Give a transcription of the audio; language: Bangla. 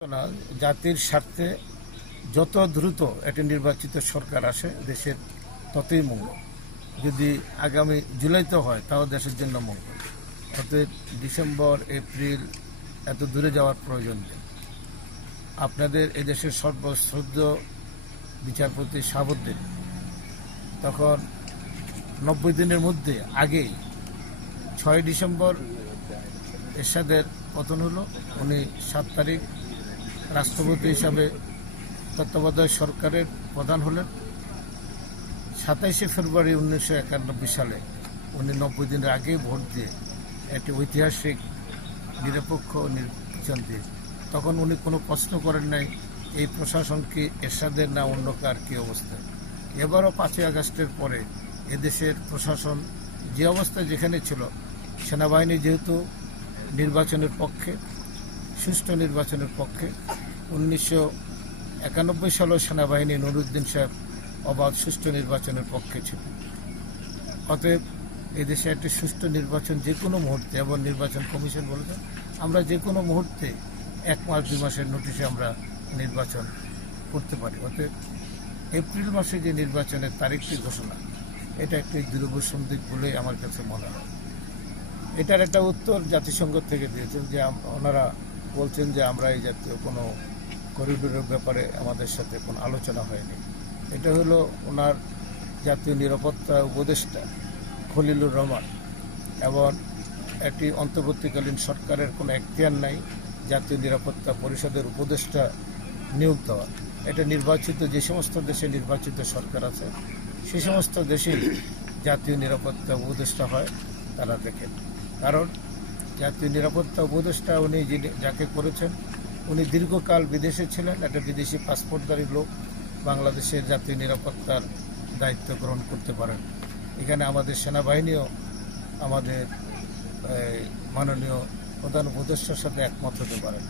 না, জাতির স্বার্থে যত দ্রুত একটি নির্বাচিত সরকার আসে দেশের ততই মঙ্গল। যদি আগামী জুলাইতে হয় তাও দেশের জন্য মঙ্গল। অতএব ডিসেম্বর এপ্রিল এত দূরে যাওয়ার প্রয়োজন নেই। আপনাদের এদেশের সর্বশ্রদ্ধেয় বিচারপতি শাহাবুদ্দিন তখন 90 দিনের মধ্যে আগেই 6 ডিসেম্বর এরশাদের পতন হলো। উনি 7 তারিখ রাষ্ট্রপতি হিসাবে তত্ত্বাবধায়ক সরকারের প্রধান হলেন। 27শে ফেব্রুয়ারি 1991 সালে উনি 90 দিনের আগেই ভোট দিয়ে একটি ঐতিহাসিক নিরপেক্ষ নির্বাচন দিয়ে তখন উনি কোনো প্রশ্ন করেন নাই এই প্রশাসন কি এরশাদের না অন্য কার কী অবস্থা। এবারও 5ই আগস্টের পরে এদেশের প্রশাসন যে অবস্থা যেখানে ছিল, সেনাবাহিনী যেহেতু নির্বাচনের পক্ষে, সুষ্ঠু নির্বাচনের পক্ষে, 1991 সালেও সেনাবাহিনী নুরুদ্দিন সাহেব অবাধ সুষ্ঠু নির্বাচনের পক্ষে ছিল। অতএব এদেশে একটি সুষ্ঠু নির্বাচন যে কোনো মুহূর্তে, এবং নির্বাচন কমিশন বলেছে আমরা যে কোনো মুহূর্তে 1 মাস 2 মাসের নোটিশে আমরা নির্বাচন করতে পারি। অতএব এপ্রিল মাসে যে নির্বাচনের তারিখটি ঘোষণা, এটা একটি দূরবসন্ধিক বলে আমার কাছে মনে হয়। এটার একটা উত্তর জাতিসংঘ থেকে দিয়েছেন যে ওনারা বলছেন যে আমরা এই জাতীয় কোনো করিডোরের ব্যাপারে আমাদের সাথে কোনো আলোচনা হয়নি। এটা হলো ওনার জাতীয় নিরাপত্তা উপদেষ্টা খলিলুর রহমান, এবং একটি অন্তর্বর্তীকালীন সরকারের কোনো এখতিয়ার নাই জাতীয় নিরাপত্তা পরিষদের উপদেষ্টা নিয়োগ দেওয়া। এটা নির্বাচিত, যে সমস্ত দেশে নির্বাচিত সরকার আছে সে সমস্ত দেশেই জাতীয় নিরাপত্তা উপদেষ্টা হয় তারা দেখেন। কারণ জাতীয় নিরাপত্তা উপদেষ্টা উনি যাকে করেছেন উনি দীর্ঘকাল বিদেশে ছিলেন, একটা বিদেশি পাসপোর্টধারী লোক বাংলাদেশের জাতীয় নিরাপত্তার দায়িত্ব গ্রহণ করতে পারেন। এখানে আমাদের সেনাবাহিনীও আমাদের মাননীয় প্রধান উপদেষ্টার সাথে একমত হতে পারেন।